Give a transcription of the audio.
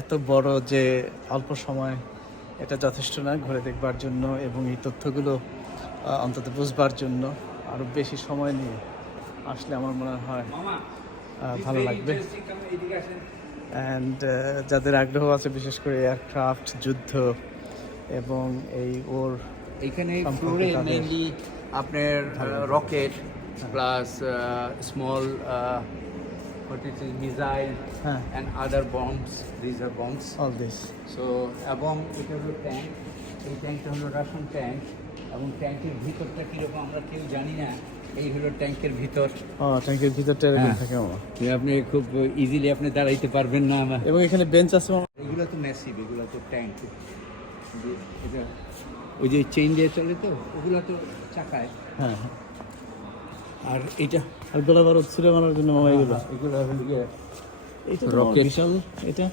এত বড় যে অল্প সময় এটা যথেষ্ট না ঘুরে দেখবার জন্য এবং এই তথ্যগুলো অন্তত বুঝবার জন্য আরও বেশি সময় নিয়ে আসলে আমার মনে হয় ভালো লাগবে। অ্যান্ড যাদের আগ্রহ আছে বিশেষ করে এয়ারক্রাফট যুদ্ধ এবং এই ওর এখানে ফ্লোরে মেইনলি আপনার rocket plus small what it is missile হ্যাঁ and other bombs. These are bombs. All this so এবং এটা হলো ট্যাঙ্ক এই ট্যাঙ্কটা হলো রাশন ট্যাঙ্ক এবং ট্যাঙ্কের ভিতরটা কীরকম আমরা কেউ জানি না। এই হলো ট্যাঙ্কের ভিতর। ও ট্যাঙ্কের ভিতরটা এরকম হ্যাঁ। থাকে আপনি খুব ইজিলি আপনি দাঁড়াইতে পারবেন না আমার। এবং এখানে বেঞ্চ আছে এগুলো তো ম্যাসিভ এগুলো তো ট্যাঙ্ক এটা ওই যে চেইন দিয়ে চলে তো ওগুলো তো চাকায়। হ্যাঁ। আর এটা আর গোলাবার ছুড়ে মারার জন্য মামা এগুলো। এগুলো হলো গিয়ে বিশাল এটা